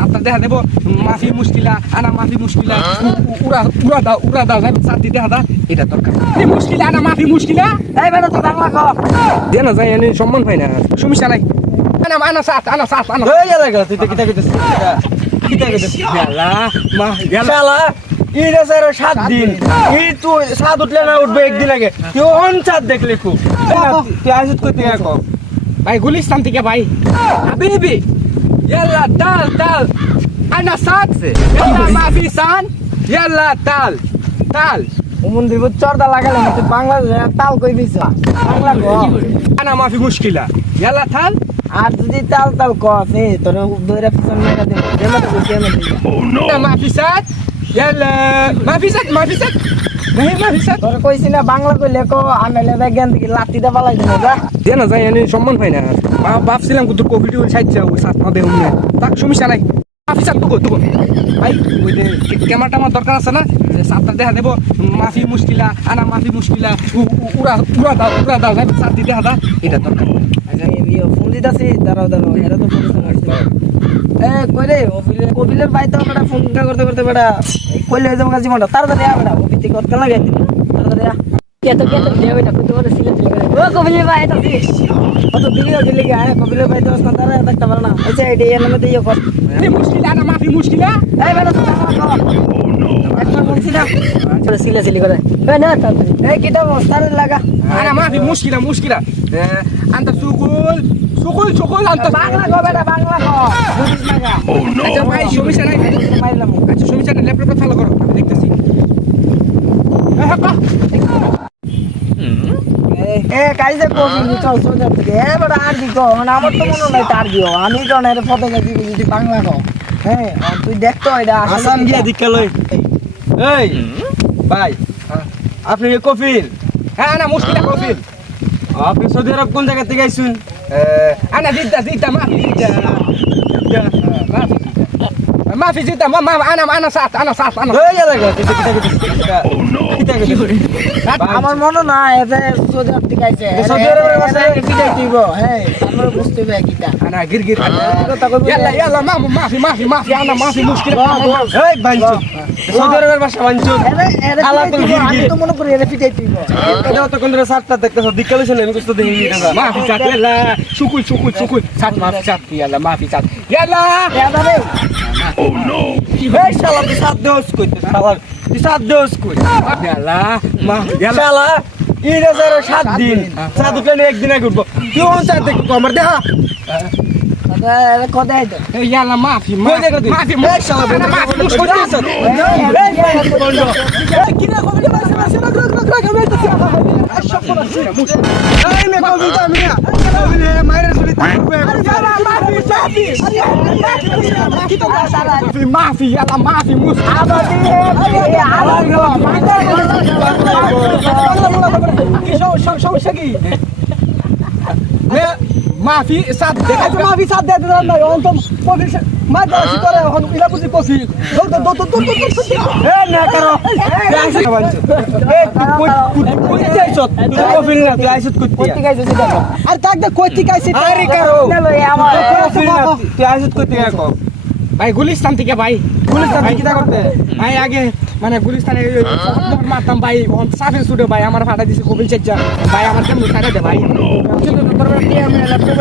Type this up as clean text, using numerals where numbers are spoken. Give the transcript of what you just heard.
সাতটা দেখা দেবো মাফি মুশকিলা আনা মাফি মুশকিলা উড়া দাও সাত দেখা দা এটা দরকার মুশকিলা আনা মাফি মুশকিলা এই বেটা তো বাংলা কও দেন না যাই এনে সম্মান পাই না সমস্যা নাই আনা সাত হয়ে গেল তুই তো কিতা কইতেছিস কিতা কইতেছিস গেলা মা গেলা শালা ইরে স্যার 7 দিন ই তুই সাত উঠলে না উঠবে একদিন আগে তুই অন চাঁদ দেখলে খুব তুই আইসত করতে গিয়ে কও ভাই গুলিস্তান থেকে ভাই হাবিবি يلا تعال انا ساتسي يلا ما في سان يلا تعال ওমন দিব চর্দা লাগালে তুই বাংলা তাল কই দিছা বাংলা ক انا ما في مشكله يلا تعال আর যদি তাল তাল কস এ তোর ধরে পিছন লাগা দে কেমন কইতে ما في سات يلا ما في سات ما في سات তোর কইছি না বাংলা কইলে কো আমেলে ব্যাগান দিকে লাত্তি দা পালাই দিন যা দে না যাই এনে সম্মান পাই না ভাবছিলাম কত কোভিড ওই সাইড যাও সাত না দে উনি তাক সমস্যা নাই মাফি সাত দুগো ভাই ওই যে ক্যামেরাটা আমার দরকার আছে না যে সাতটা দেখা দেবো মাফি মুশকিলা আনা মাফি মুশকিলা উড়া দাও সাত দিতে হাদা এটা দরকার আচ্ছা এই ফোন দিতাছি দাঁড়াও এরা তো ফোন করছে এ কই রে কবিলের ভাই তো বড় ফোন করতে বড় কইলে হয়ে যাবে জীবনটা তাড়াতাড়ি আ বড় অফিসে কত লাগে তাড়াতাড়ি আ কেতো দেবে কত বড় সিলে ও কবিলে ভাই তো কত দিলি গায় কবিলের ভাই তো না তারা একটা বড় না আচ্ছা এই এর নামে তো ইয়ে কর মুশকিলা আনা মাফি মুশকিলা এই বড় তো একটা বলছি না সিলে করে এ না তাড়াতাড়ি এই কিটা মস্তার লাগা আনা মাফি মুশকিলা আন্তা সুকুল আন্তা বাংলা গো বেটা বাংলা গো বুঝিস না গা আচ্ছা ভাই সমস্যা নাই মাইলাম আচ্ছা সমস্যা নাই ল্যাপটপটা চালু করো আমি দেখতেছি এ কাইজে কবি চল সোজা থেকে এ বড় আর দি গো মানে আমার তো মনে নাই তার দিও আমি জনের ফটো গেছি যদি বাংলা গো হ্যাঁ তুই দেখ তো এটা আসাম গিয়া দিকে লই এই ভাই আপনি কি কফিল হ্যাঁ না মুশকিলা কফিল আপনি সৌদি আরব কোন জায়গা থেকে আইছুন انا زيتا ما في زيتا ما انا ساعه انا হয়ে গেল গো তুই কিটা আমার মনে না এতে সৌদি আরব থেকে আইছে সৌদি আরবের ভাষা কিটা দিব হ্যাঁ আমরা বুঝতে পাই কিটা انا গিরগির يلا ما في انا ما في مشكله এই বাঞ্চু সৌদি আরবের ভাষা বাঞ্চু আলাতুল আমি গিরগির তো মনে করি এটা পিটাই দিব এটা তো কোন সাতটা দেখতেছ দিকলে শুনে আমি কিছু দেখিনি দাদা ما في سات يلا شكل سات ما في سات يلا ما في سات يلا দাদা রে এই শালা তুই সাত দেওস কইতে শালা তুই সাত দেওস কই يلا ما يلا শালা ইরে স্যার 7 দিন সাত উঠলে একদিন আগে উঠবো তুই কোন সাত দেখো আমার দেখা দাদা কত আইতো يلا ما في কই দেখো তুই ما في এই শালা ما في مشكله কিনা কবি মাসে এই মে কবি তো আমি কবি মাইরে শুনি ما في يلا ما في সমস্যা কি ما في সাত দেখাইছো ما في সাথ দে না অন্তম কফি মা দাসি করে এখন ইলা বুঝি কফি এ না করো কই যাইছো তুই কফি না তুই আইছত কই কইতে গাইছে সেটা আর তাক দে কইতে গাইছে আরে কারো আমার কফি না তুই আইছত কই থেকে কও ভাই গুলিস্তান থেকে ভাই গুলিস্তান থেকে কিটা করতে ভাই আগে মানে গুলিস্তানে মারতাম ভাই সাফে সুডে ভাই আমার ফাটা দিছে কবিল চাচা ভাই আমার কেমন সাইডে দে ভাই কিন্তু তোর টিএম ল্যাপটপ